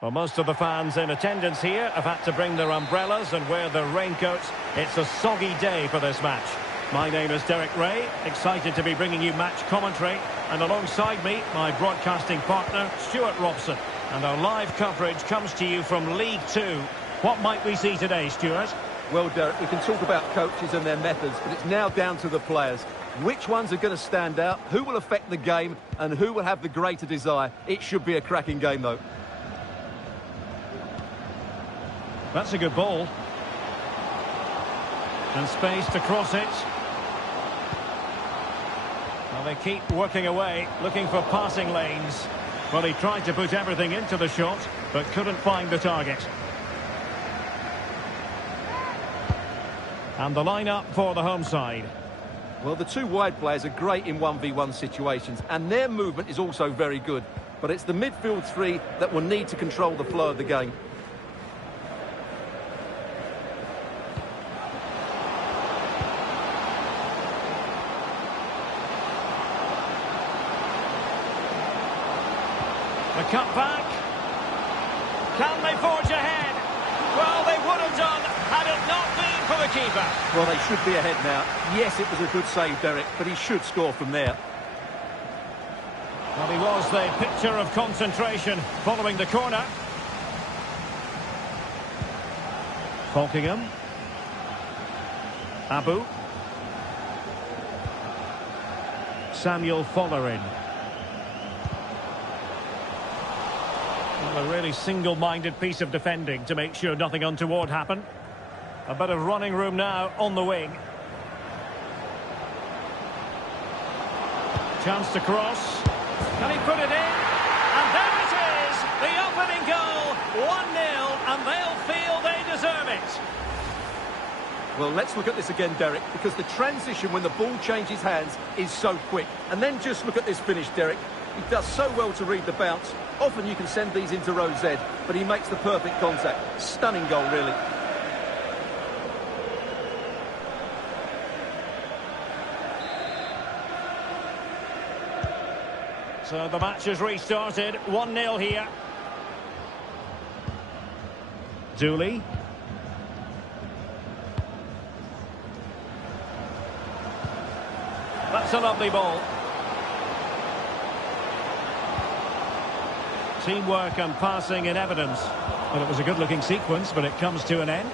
Well, most of the fans in attendance here have had to bring their umbrellas and wear their raincoats. It's a soggy day for this match. My name is Derek Ray, excited to be bringing you match commentary. And alongside me, my broadcasting partner, Stuart Robson. And our live coverage comes to you from League Two. What might we see today, Stuart? Well, Derek, we can talk about coaches and their methods, but it's now down to the players. Which ones are going to stand out, who will affect the game, and who will have the greater desire? It should be a cracking game, though. That's a good ball. And space to cross it. Well, they keep working away, looking for passing lanes. Well, he tried to put everything into the shot, but couldn't find the target. And the line-up for the home side. Well, the two wide players are great in 1v1 situations, and their movement is also very good. But it's the midfield three that will need to control the flow of the game. The cut back. Can they forge ahead? Well, they would have done had it not been for the keeper. Well, they should be ahead now. Yes, it was a good save, Derek, but he should score from there. Well, he was the picture of concentration following the corner. Falkingham. Abu. Samuel Follerin. Well, a really single-minded piece of defending to make sure nothing untoward happened. A bit of running room now on the wing. Chance to cross. Can he put it in? And there it is! The opening goal! 1-0, and they'll feel they deserve it. Well, let's look at this again, Derek, because the transition when the ball changes hands is so quick. And then just look at this finish, Derek. He does so well to read the bounce. Often you can send these into row Z, but he makes the perfect contact. Stunning goal, really. So the match has restarted. 1-0 here. Dooley. That's a lovely ball. Teamwork and passing in evidence. Well, it was a good-looking sequence, but it comes to an end.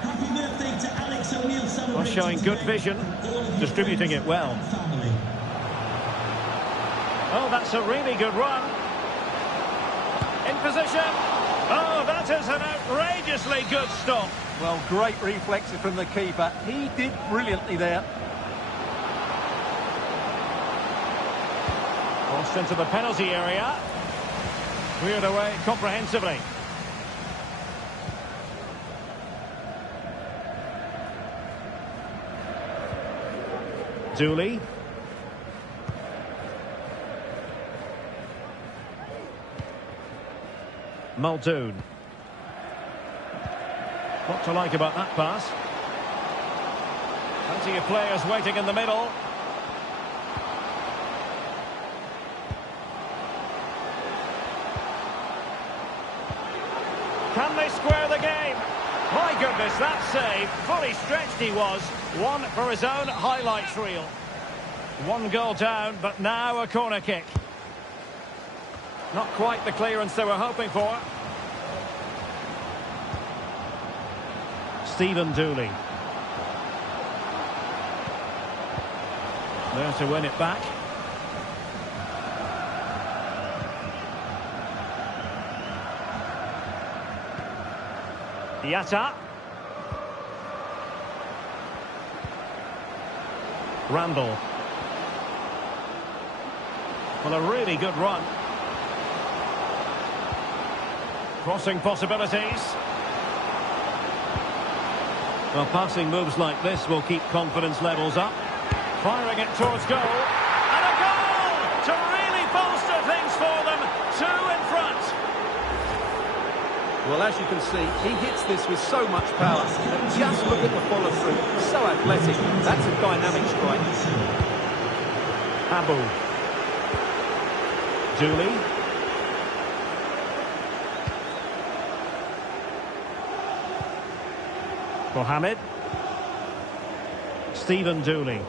Happy birthday to Alex O'Neill. Well, showing good vision, distributing it well. Oh, that's a really good run. In position. Oh, that is an outrageously good stop. Well, great reflexes from the keeper. He did brilliantly there. Crossed into the penalty area. Cleared away comprehensively. Dooley. Muldoon. What to like about that pass? Plenty of players waiting in the middle. Can they square the game? My goodness, that save. Fully stretched he was. One for his own highlights reel. One goal down, but now a corner kick. Not quite the clearance they were hoping for. Stephen Dooley. There to win it back. Yatta. Randall. Well, a really good run. Crossing possibilities. Well, passing moves like this will keep confidence levels up. Firing it towards goal. And a goal to really bolster things for them. Two in front. Well, as you can see, he hits this with so much power. And just look at the follow-through. So athletic. That's a dynamic strike. Abu. Dooley. Mohamed. Stephen Dooley.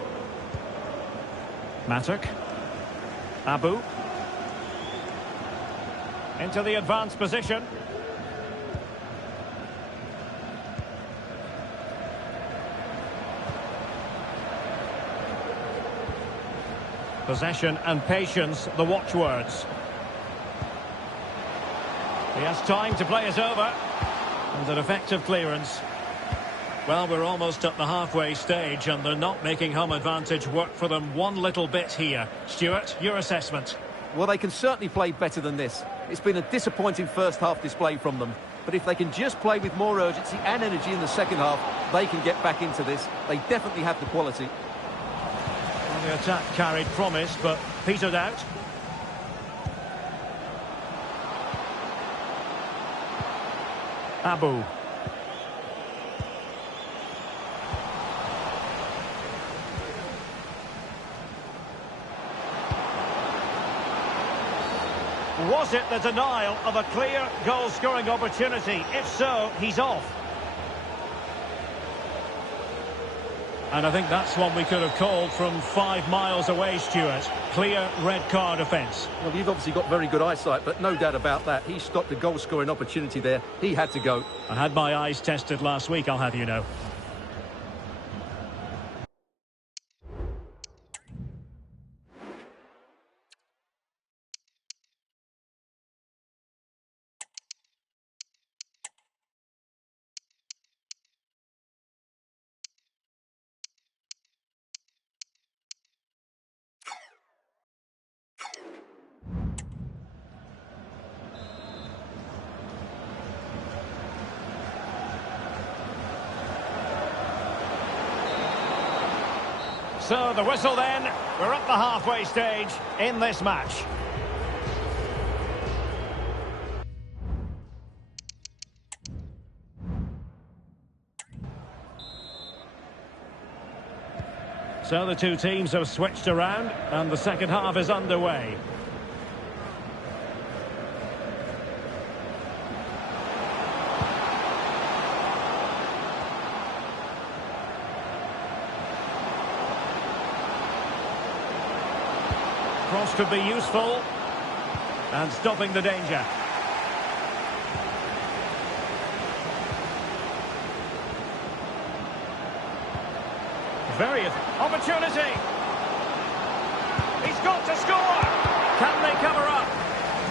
Matuk. Abu. Into the advanced position. Possession and patience, the watchwords. He has time to play it over. And an effective clearance. Well, we're almost at the halfway stage and they're not making home advantage work for them one little bit here. Stuart, your assessment? Well, they can certainly play better than this. It's been a disappointing first half display from them. But if they can just play with more urgency and energy in the second half, they can get back into this. They definitely have the quality. Well, the attack carried promise, but petered out. Abu. Was it the denial of a clear goal-scoring opportunity? If so, he's off. And I think that's one we could have called from 5 miles away, Stuart. Clear red card offence. Well, you've obviously got very good eyesight, but no doubt about that. He stopped a goal-scoring opportunity there. He had to go. I had my eyes tested last week, I'll have you know. So the whistle then, we're at the halfway stage in this match. So the two teams have switched around and the second half is underway. Cross could be useful. And stopping the danger. Very opportunity. He's got to score. Can they cover up?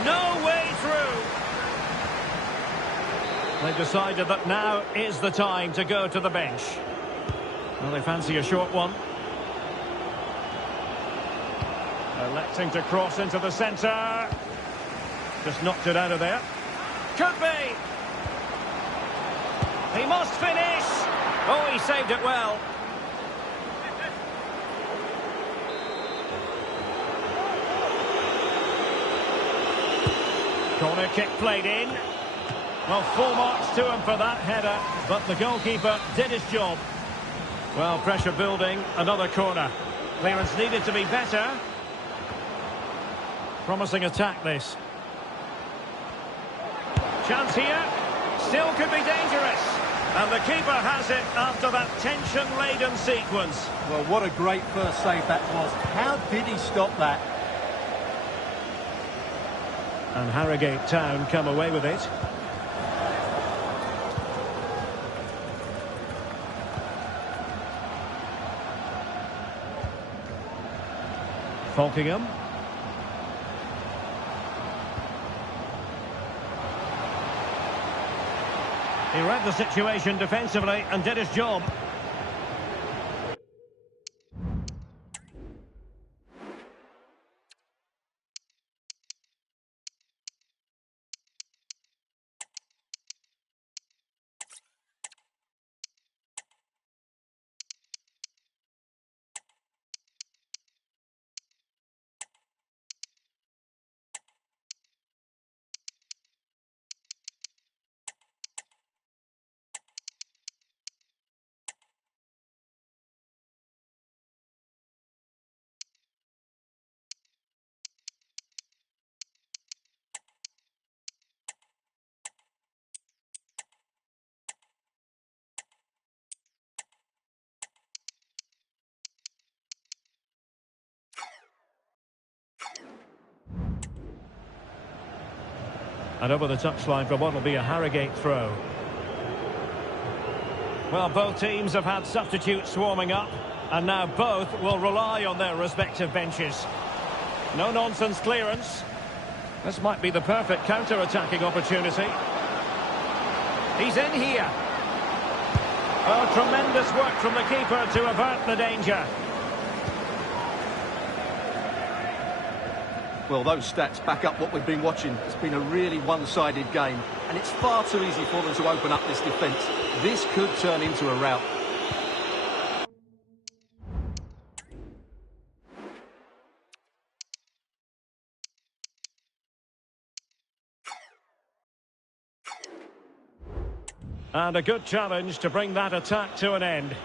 No way through. They've decided that now is the time to go to the bench. Well, they fancy a short one. Electing to cross into the centre. Just knocked it out of there. Could be. He must finish. Oh, he saved it well. Corner kick played in. Well, full marks to him for that header, but the goalkeeper did his job. Well, pressure building, another corner. Clearance needed to be better. Promising attack, this. Chance here. Still could be dangerous. And the keeper has it after that tension-laden sequence. Well, what a great first save that was. How did he stop that? And Harrogate Town come away with it. Falkingham. He read the situation defensively and did his job. And over the touchline for what will be a Harrogate throw. Well, both teams have had substitutes swarming up, and now both will rely on their respective benches. No-nonsense clearance. This might be the perfect counter-attacking opportunity. He's in here. Oh, tremendous work from the keeper to avert the danger. Well, those stats back up what we've been watching. It's been a really one-sided game, and it's far too easy for them to open up this defence. This could turn into a rout. And a good challenge to bring that attack to an end.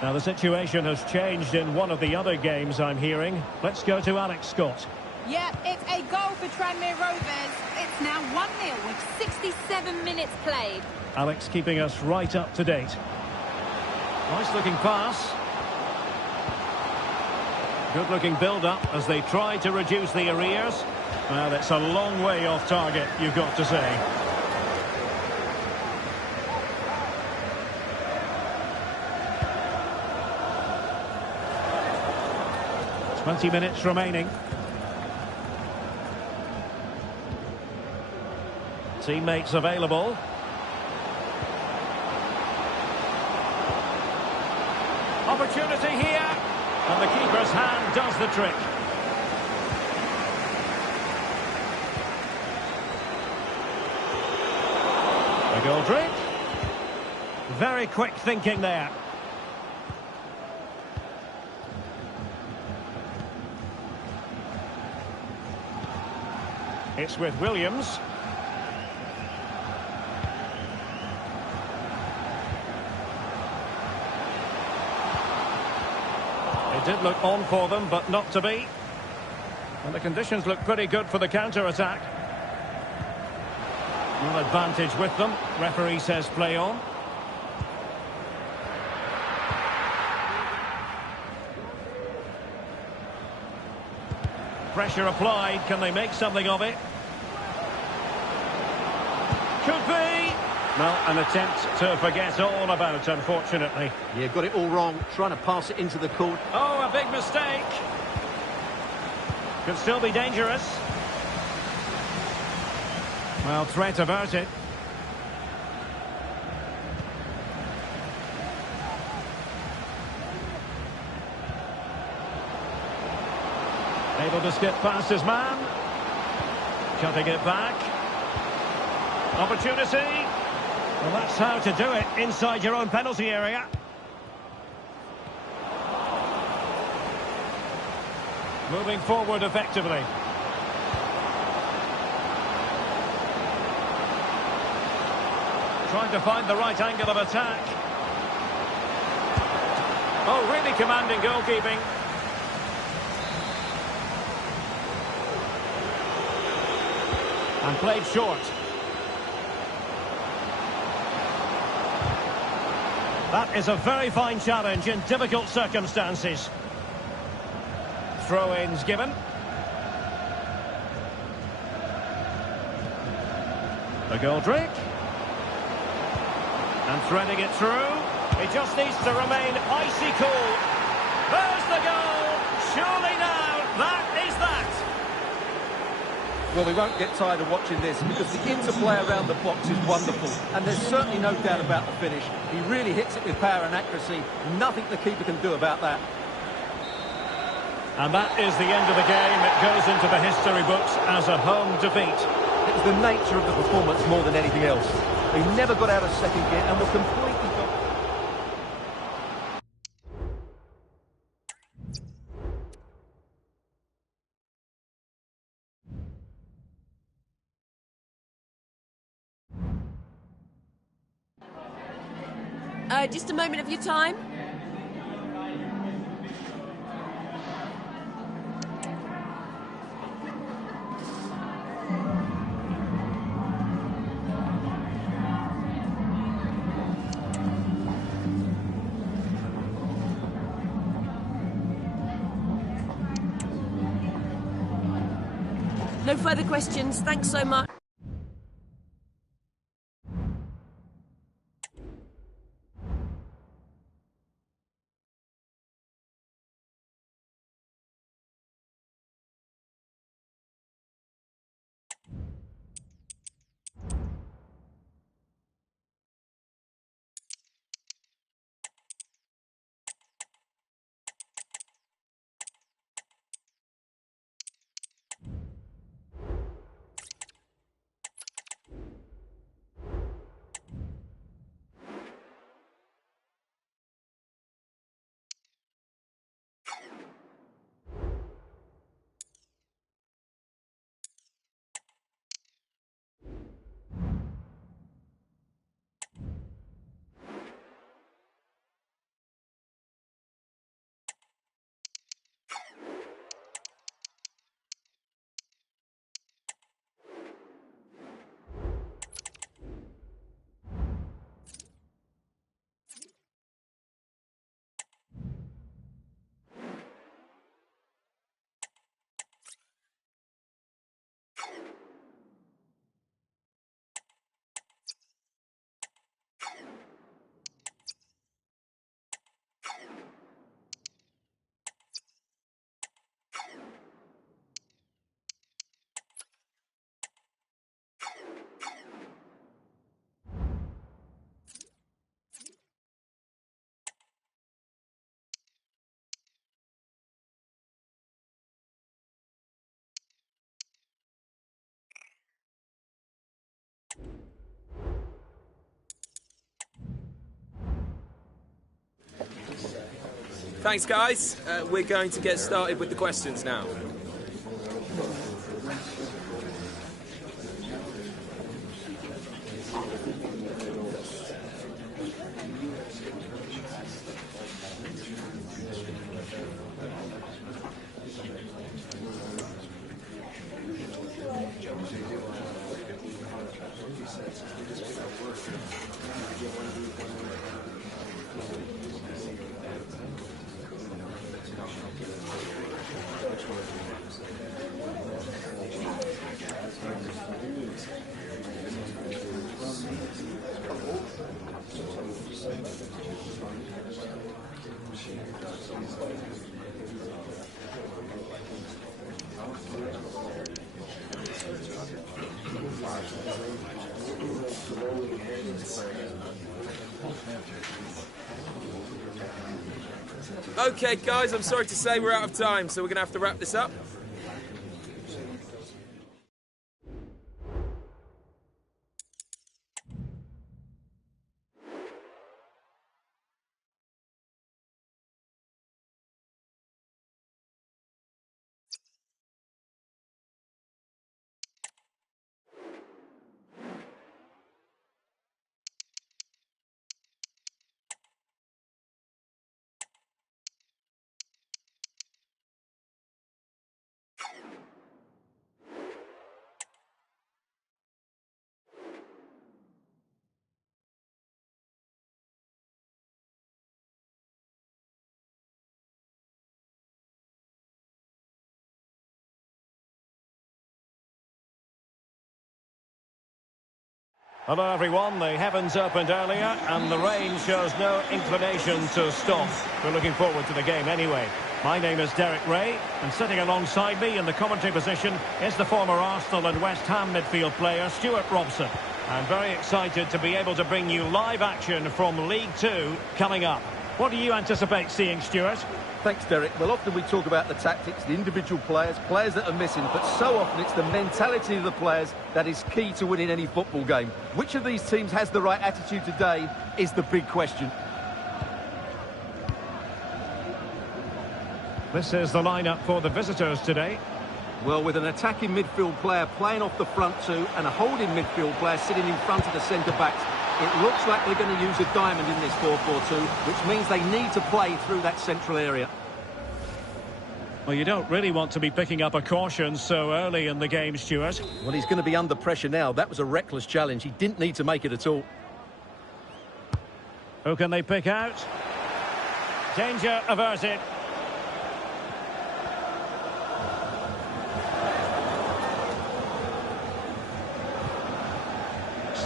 Now the situation has changed in one of the other games I'm hearing. Let's go to Alex Scott. Yep, it's a goal for Tranmere Rovers. It's now 1-0 with 67 minutes played. Alex keeping us right up to date. Nice looking pass. Good looking build-up as they try to reduce the arrears. Well, that's a long way off target, you've got to say. 20 minutes remaining. Teammates available. Opportunity here. And the keeper's hand does the trick. A goal trick. Very quick thinking there. It's with Williams. It did look on for them, but not to be. And the conditions look pretty good for the counter-attack. No advantage with them. Referee says play on. Pressure applied. Can they make something of it? Could be. Well, an attempt to forget all about it, unfortunately. Yeah, got it all wrong. Trying to pass it into the court. Oh, a big mistake. Could still be dangerous. Well, threat averted. Able to skip past his man. Cutting it back. Opportunity. Well, that's how to do it inside your own penalty area. Moving forward effectively. Trying to find the right angle of attack. Oh, really commanding goalkeeping. And played short. That is a very fine challenge in difficult circumstances. Throw-ins given. The goal trick. And threading it through. It just needs to remain icy cool. There's the goal. Surely now, that is that. Well, we won't get tired of watching this because the interplay around the box is wonderful. And there's certainly no doubt about the finish. He really hits it with power and accuracy. Nothing the keeper can do about that. And that is the end of the game. It goes into the history books as a home defeat. It was the nature of the performance more than anything else. They never got out of second gear and were completely... Just a moment of your time. No further questions. Thanks so much. Thanks, guys. We're going to get started with the questions now. Okay, guys, I'm sorry to say we're out of time, so we're going to have to wrap this up. Hello everyone, the heavens opened earlier and the rain shows no inclination to stop. We're looking forward to the game anyway. My name is Derek Ray and sitting alongside me in the commentary position is the former Arsenal and West Ham midfield player Stuart Robson. I'm very excited to be able to bring you live action from League Two coming up. What do you anticipate seeing, Stuart? Thanks, Derek. Well, often we talk about the tactics, the individual players that are missing, but so often it's the mentality of the players that is key to winning any football game. Which of these teams has the right attitude today is the big question. This is the lineup for the visitors today. Well, with an attacking midfield player playing off the front two and a holding midfield player sitting in front of the centre-backs, it looks like they're going to use a diamond in this 4-4-2, which means they need to play through that central area. Well, you don't really want to be picking up a caution so early in the game, Stuart. Well, he's going to be under pressure now. That was a reckless challenge. He didn't need to make it at all. Who can they pick out? Danger averted.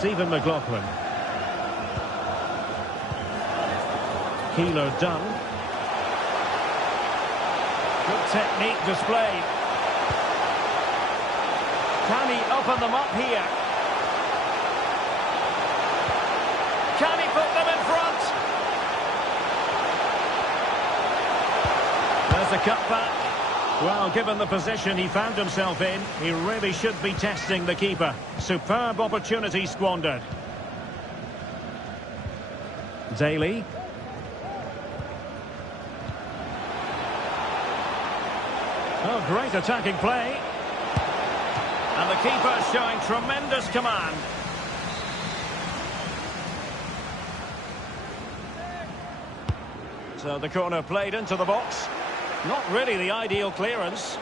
Stephen McLaughlin. Keeler done. Good technique displayed. Can he open them up here? Can he put them in front? There's a cutback. Well, given the position he found himself in, he really should be testing the keeper. Superb opportunity squandered. Daly. Oh, great attacking play. And the keeper showing tremendous command. So the corner played into the box. Not really the ideal clearance.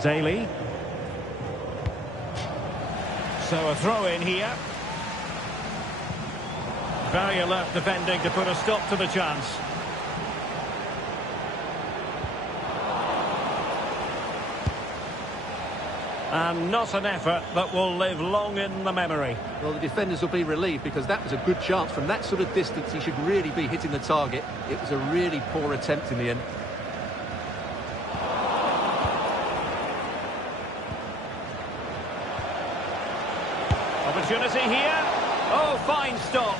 Daly. So a throw in here. Very alert defending to put a stop to the chance. And not an effort that will live long in the memory. Well, the defenders will be relieved because that was a good chance. From that sort of distance, he should really be hitting the target. It was a really poor attempt in the end. Opportunity here. Oh, fine stop.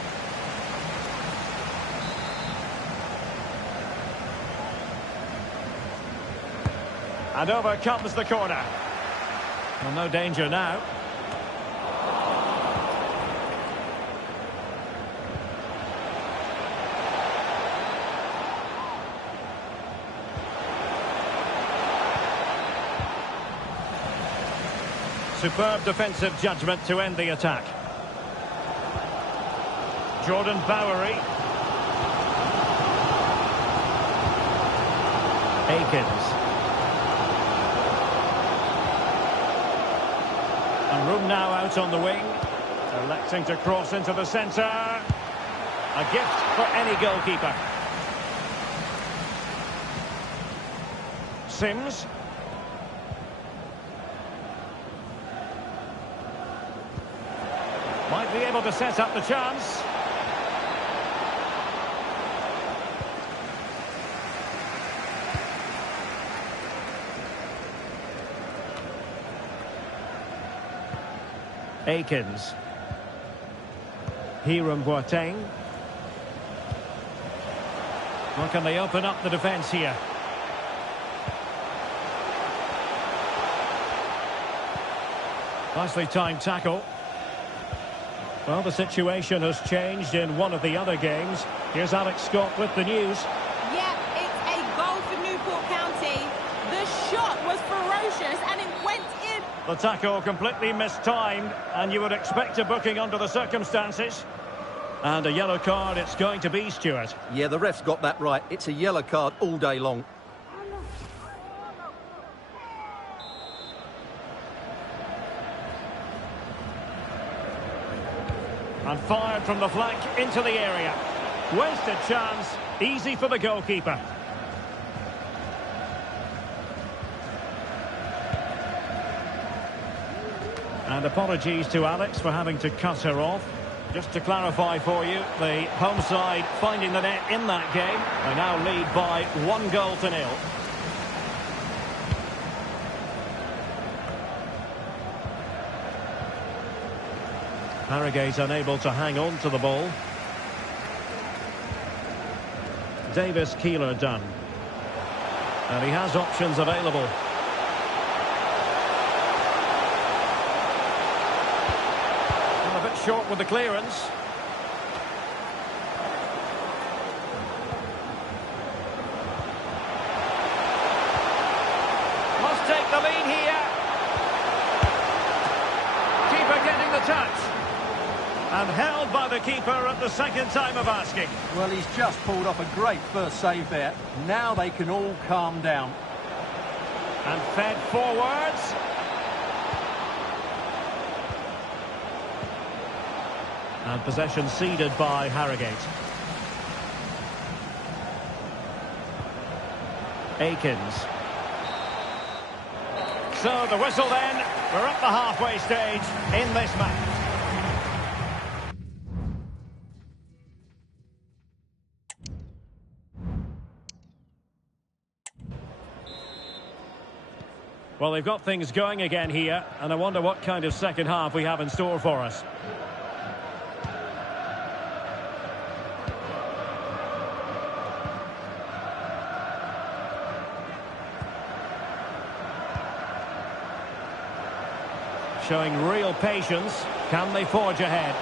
And over comes the corner. Well, no danger now. Superb defensive judgment to end the attack. Jordan Bowery. Akins. And room now out on the wing. Electing to cross into the centre. A gift for any goalkeeper. Sims. Might be able to set up the chance. Akins. Hiram Boateng. Well, can they open up the defence here? Nicely timed tackle. Well, the situation has changed in one of the other games. Here's Alex Scott with the news. Yeah, it's a goal for Newport County. The shot was ferocious and it went in. The tackle completely mistimed, and you would expect a booking under the circumstances. And a yellow card it's going to be, Stuart. Yeah, the ref's got that right. It's a yellow card all day long. And fired from the flank into the area. Wasted chance, easy for the goalkeeper. And apologies to Alex for having to cut her off. Just to clarify for you, the home side finding the net in that game. They now lead by 1-0. Harrogate unable to hang on to the ball. Davis Keeler done. And he has options available. A bit short with the clearance. Must take the lead here. Keeper getting the touch. And held by the keeper at the second time of asking. Well, he's just pulled off a great first save there. Now they can all calm down. And fed forwards. And possession ceded by Harrogate. Akins. So the whistle then. We're at the halfway stage in this match. Well, they've got things going again here, and I wonder what kind of second half we have in store for us. Showing real patience. Can they forge ahead?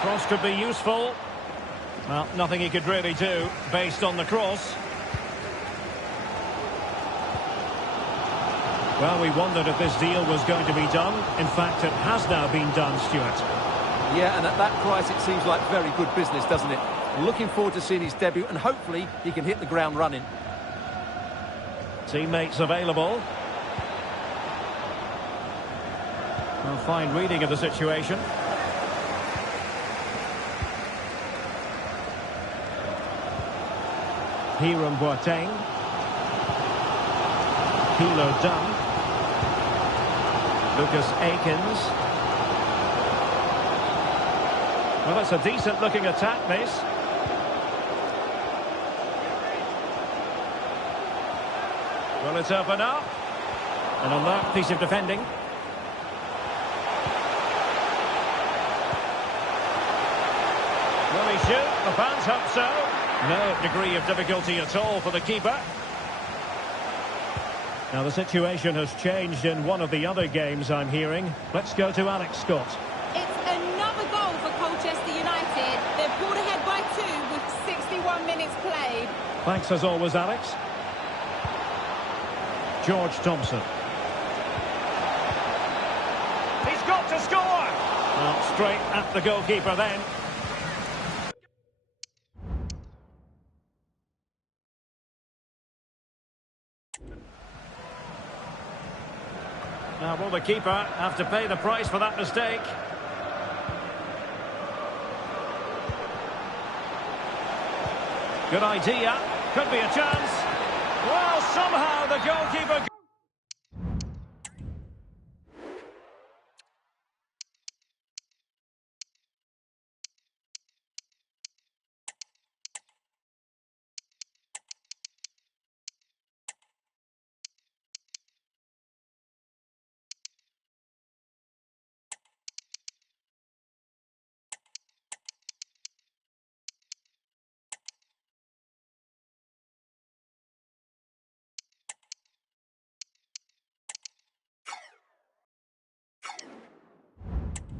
Cross could be useful. Well, nothing he could really do based on the cross. Well, we wondered if this deal was going to be done. In fact, it has now been done, Stuart. Yeah, and at that price it seems like very good business, doesn't it? Looking forward to seeing his debut, and hopefully he can hit the ground running. Teammates available. Well, fine reading of the situation. Hiram Boateng. Kilo Dunn. Lucas Akins. Well, it's a decent looking attack, this. Well, it's open up. An alert piece of defending. Will he shoot? The fans hope so. No degree of difficulty at all for the keeper. Now the situation has changed in one of the other games I'm hearing. Let's go to Alex Scott. It's another goal for Colchester United. They're pulled ahead by 2 with 61 minutes played. Thanks as always, Alex. George Thompson. He's got to score! Well, straight at the goalkeeper then. Now, will the keeper have to pay the price for that mistake? Good idea. Could be a chance. Well, somehow the goalkeeper...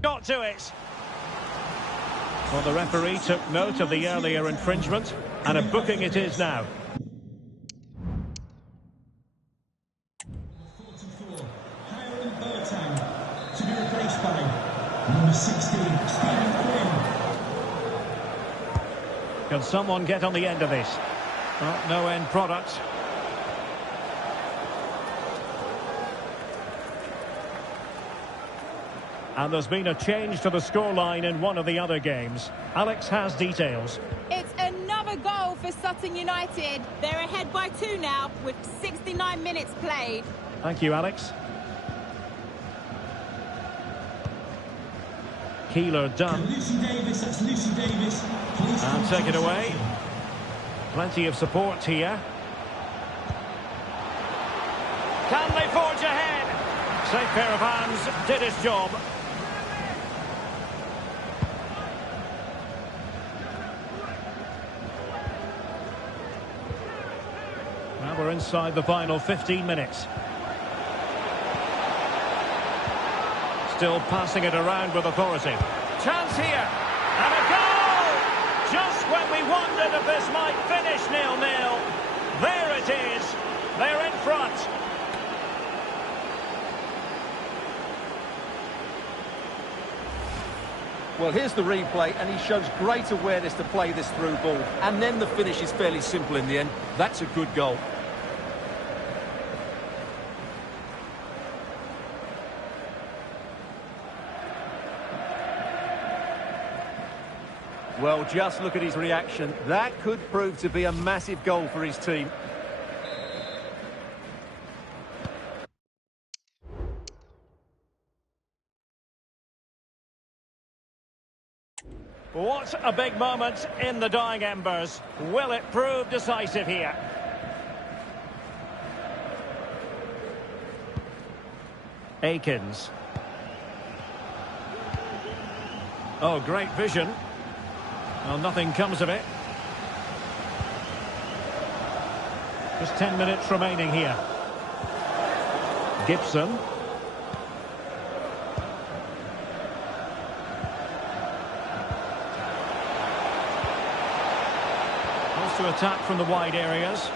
got to it. Well, the referee took note of the earlier infringement, and a booking it is now. 44, Hiram Boateng, to be replaced by number 16, Stephen Quinn. Can someone get on the end of this? Well, no end product. And there's been a change to the scoreline in one of the other games. Alex has details. It's another goal for Sutton United. They're ahead by 2 now with 69 minutes played. Thank you, Alex. Keeler done. Lucy Davis, that's Lucy Davis. Please And take it away. Plenty of support here. Can they forge ahead? Safe pair of hands, did his job. Now we're inside the final 15 minutes. Still passing it around with authority. Chance here. And a goal! Just when we wondered if this might finish 0-0. There it is. They're in front. Well, here's the replay, and he shows great awareness to play this through ball. And then the finish is fairly simple in the end. That's a good goal. Well, just look at his reaction. That could prove to be a massive goal for his team. What a big moment in the dying embers. Will it prove decisive here? Akins. Oh, great vision. Well, nothing comes of it. Just 10 minutes remaining here. Gibson. Wants to attack from the wide areas.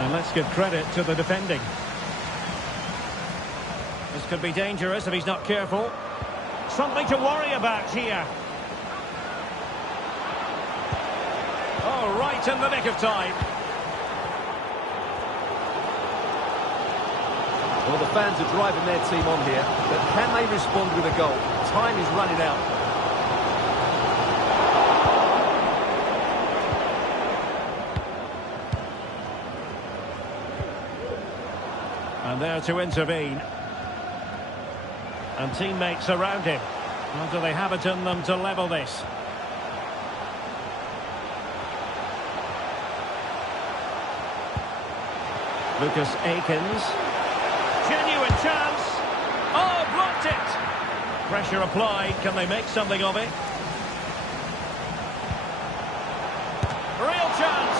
And let's give credit to the defending. This could be dangerous if he's not careful. Something to worry about here. Oh, right in the nick of time. Well, the fans are driving their team on here, but can they respond with a goal? Time is running out. And there to intervene. And teammates around him. Well, do they have it in them to level this? Lucas Akins. Genuine chance. Oh, blocked it. Pressure applied. Can they make something of it? Real chance.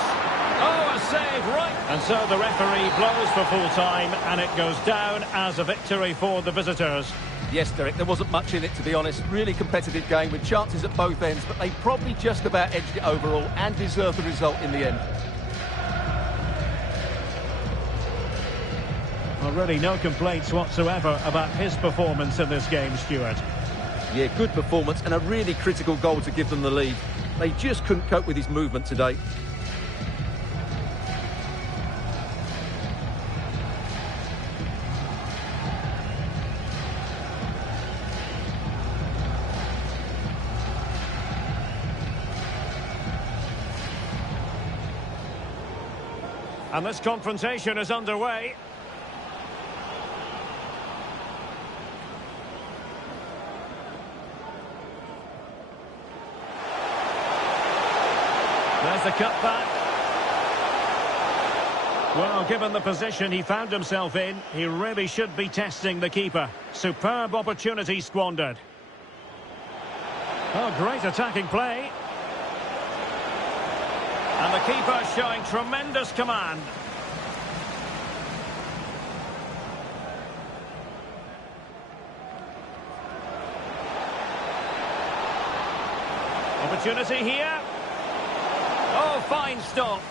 Oh, a save, right. And so the referee blows for full time, and it goes down as a victory for the visitors. Yes, Derek, there wasn't much in it, to be honest. Really competitive game with chances at both ends, but they probably just about edged it overall and deserved the result in the end. Well, really no complaints whatsoever about his performance in this game, Stuart. Yeah, good performance and a really critical goal to give them the lead. They just couldn't cope with his movement today. And this confrontation is underway. There's the cutback. Well, given the position he found himself in, he really should be testing the keeper. Superb opportunity squandered. Oh, great attacking play. And the keeper showing tremendous command. Opportunity here. Oh, fine stop.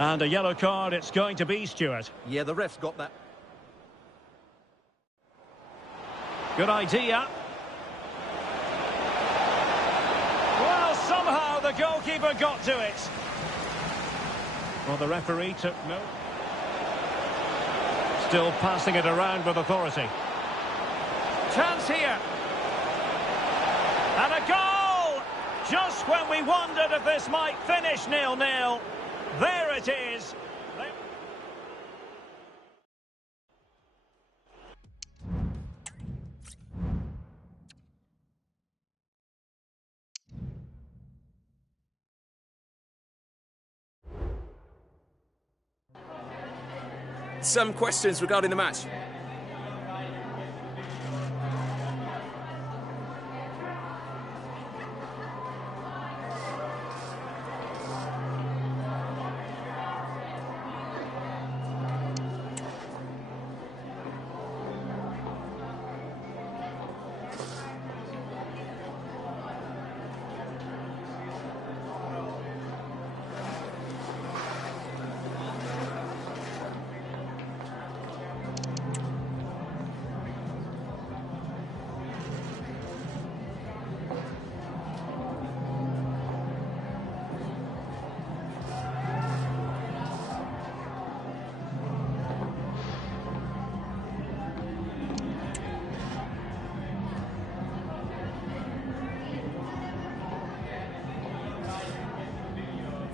And a yellow card it's going to be, Stuart. Yeah, the ref's got that. Good idea. Well, somehow the goalkeeper got to it. Well, the referee took no. Still passing it around with authority. Chance here. And a goal! Just when we wondered if this might finish 0-0. There it is. Some questions regarding the match.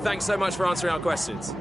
Thanks so much for answering our questions.